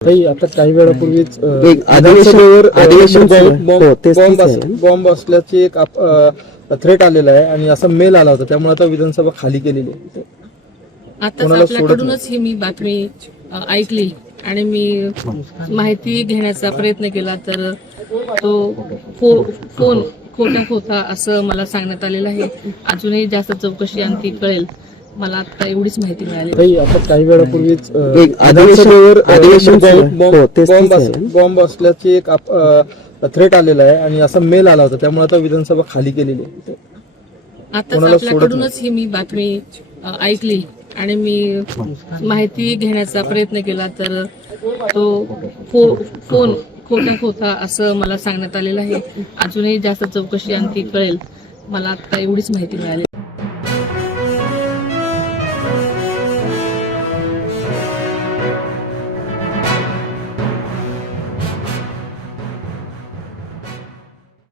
ताई आता काही वेळापूर्वीच अधिवेशन बॉम्ब असल्याची एक थ्रेट आलेला आहे आणि असा मेल आला होता, त्यामुळे आता विधानसभा खाली केलेली आहे. आता आपल्याकडूनच ही मी बातमी ऐकली आणि मी माहिती घेण्याचा प्रयत्न केला, तर तो फोन खोटा होता असं मला सांगण्यात आलेलं आहे. अजूनही जास्त चौकशी आणखी कळेल. मला आता एवढीच माहिती मिळाली. ताई आता काही वेळापूर्वीच बॉम्ब असल्याची एक थ्रेट आलेला आहे आणि असा मेल आला होता, त्यामुळे आता विधानसभा खाली केलेली आहे. आता आपल्याकडूनच ही मी बातमी ऐकली आणि मी माहिती घेण्याचा प्रयत्न केला, तर तो फोन खोटा होता असं मला सांगण्यात आलेलं आहे. अजूनही जास्त चौकशी आणखी कळेल. मला आता एवढीच माहिती मिळाली.